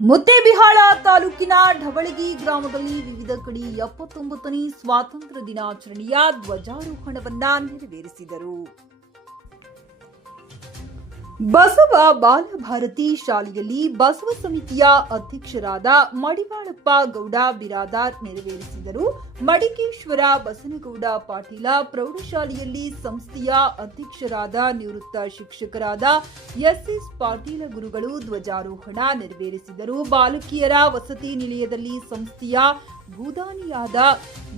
ಮುದ್ದೇಬಿಹಾಳ ತಾಲೂಕಿನ ಢವಳಗಿ ಗ್ರಾಮದಲ್ಲಿ ವಿವಿಧ ಕಡೆ ಎಪ್ಪತ್ತೊಂಬತ್ತನೇ ಸ್ವಾತಂತ್ರ್ಯ ದಿನಾಚರಣೆಯ ಧ್ವಜಾರೋಹಣವನ್ನ ನೆರವೇರಿಸಿದರು. ಬಸವ ಬಾಲಭಾರತಿ ಶಾಲೆಯಲ್ಲಿ ಬಸವ ಸಮಿತಿಯ ಅಧ್ಯಕ್ಷರಾದ ಮಡಿವಾಳಪ್ಪ ಗೌಡ ಬಿರಾದಾರ್ ನೆರವೇರಿಸಿದರು. ಮಡಿಕೇಶ್ವರ ಬಸನಗೌಡ ಪಾಟೀಲ ಪ್ರೌಢಶಾಲೆಯಲ್ಲಿ ಸಂಸ್ಥೆಯ ಅಧ್ಯಕ್ಷರಾದ ನಿವೃತ್ತ ಶಿಕ್ಷಕರಾದ ಎಸ್ಎಸ್ ಪಾಟೀಲ ಗುರುಗಳು ಧ್ವಜಾರೋಹಣ ನೆರವೇರಿಸಿದರು. ಬಾಲಕಿಯರ ವಸತಿ ನಿಲಯದಲ್ಲಿ ಸಂಸ್ಥೆಯ ಭೂದಾನಿಯಾದ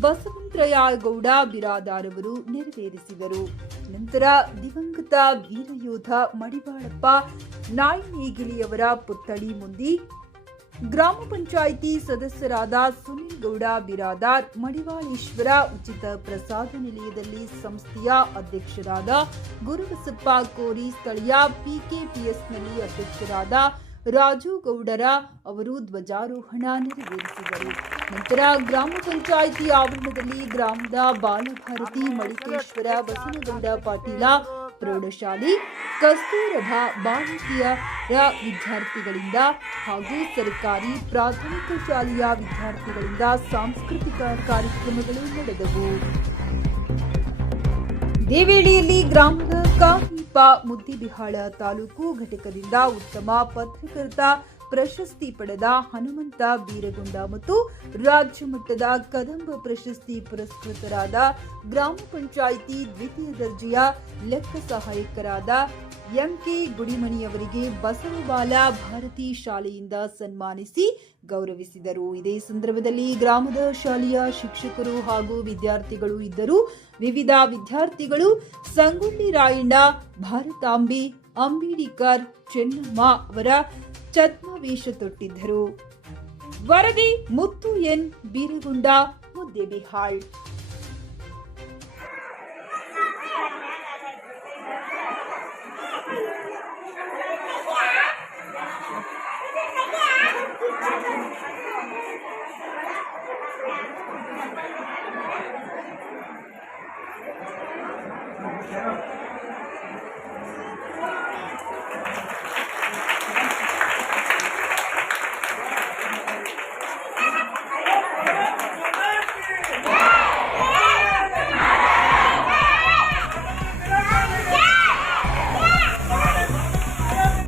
ಬಸವಂತ್ರಯ ಗೌಡ ಬಿರಾದಾರ್ ಅವರು ನೆರವೇರಿಸಿದರು. ನಂತರ ದಿವಂಗತ ವೀರಯೋಧ ಮಡಿವಾಳಪ್ಪ ನಾಯನೇಗಿಲಿಯವರ ಪುತ್ಥಳಿ ಮುಂದಿ ಗ್ರಾಮ ಪಂಚಾಯಿತಿ ಸದಸ್ಯರಾದ ಸುನಿಲ್ ಗೌಡ ಬಿರಾದಾರ್, ಮಡಿವಾಳೇಶ್ವರ ಉಚಿತ ಪ್ರಸಾದ ನಿಲಯದಲ್ಲಿ ಸಂಸ್ಥೆಯ ಅಧ್ಯಕ್ಷರಾದ ಗುರುಬಸಪ್ಪ ಕೋರಿ, ಸ್ಥಳೀಯ ಪಿಕೆಪಿಎಸ್ನಲ್ಲಿ ಅಧ್ಯಕ್ಷರಾದ ರಾಜು ಗೌಡರ ಅವರು ಧ್ವಜಾರೋಹಣ ನೆರವೇರಿಸಿದರು. ನಂತರ ಗ್ರಾಮ ಪಂಚಾಯಿತಿ ಆವರಣದಲ್ಲಿ ಗ್ರಾಮದ ಬಾಲಭಾರತಿ ಮಡಿಕೇಶ್ವರ ಬಸನಗೌಡ ಪಾಟೀಲ ಪ್ರೌಢಶಾಲೆ, ಕಸ್ತೂರಬಾ ಬಾಲಕಿಯರ ವಿದ್ಯಾರ್ಥಿಗಳಿಂದ ಹಾಗೂ ಸರ್ಕಾರಿ ಪ್ರಾಥಮಿಕ ಶಾಲೆಯ ವಿದ್ಯಾರ್ಥಿಗಳಿಂದ ಸಾಂಸ್ಕೃತಿಕ ಕಾರ್ಯಕ್ರಮಗಳು ನಡೆದವು. ಇದೇ ವೇಳೆಯಲ್ಲಿ ಗ್ರಾಮದ ಕಾಮೀಪ ಮುದ್ದಿಬಿಹಾಳ ತಾಲೂಕು ಘಟಕದಿಂದ ಉತ್ತಮ ಪತ್ರಕರ್ತ ಪ್ರಶಸ್ತಿ ಪಡೆದ ಹನುಮಂತ ಬೀರಗುಂಡ ಮತ್ತು ರಾಜ್ಯ ಮಟ್ಟದ ಕದಂಬ ಪ್ರಶಸ್ತಿ ಪುರಸ್ಕೃತರಾದ ಗ್ರಾಮ ಪಂಚಾಯಿತಿ ದ್ವಿತೀಯ ದರ್ಜೆಯ ಲೆಕ್ಕ ಸಹಾಯಕರಾದ ಎಂಕೆ ಗುಡಿಮಣಿಯವರಿಗೆ ಬಸವಬಾಲ ಭಾರತಿ ಶಾಲೆಯಿಂದ ಸನ್ಮಾನಿಸಿ ಗೌರವಿಸಿದರು. ಇದೇ ಸಂದರ್ಭದಲ್ಲಿ ಗ್ರಾಮದ ಶಾಲೆಯ ಶಿಕ್ಷಕರು ಹಾಗೂ ವಿದ್ಯಾರ್ಥಿಗಳು ಇದ್ದರು. ವಿವಿಧ ವಿದ್ಯಾರ್ಥಿಗಳು ಸಂಗೊಳ್ಳಿ ರಾಯಣ್ಣ, ಭಾರತಾಂಬಿ, ಅಂಬೇಡ್ಕರ್, ಚೆನ್ನಮ್ಮ ಅವರ ಛದ್ಮವೇಷ ತೊಟ್ಟಿದ್ದರು ವರದಿ ಮುತ್ತು ಎನ್ ಬೀರುಗುಂಡ ಮುದ್ದೆ ಬಿಹಾಳ್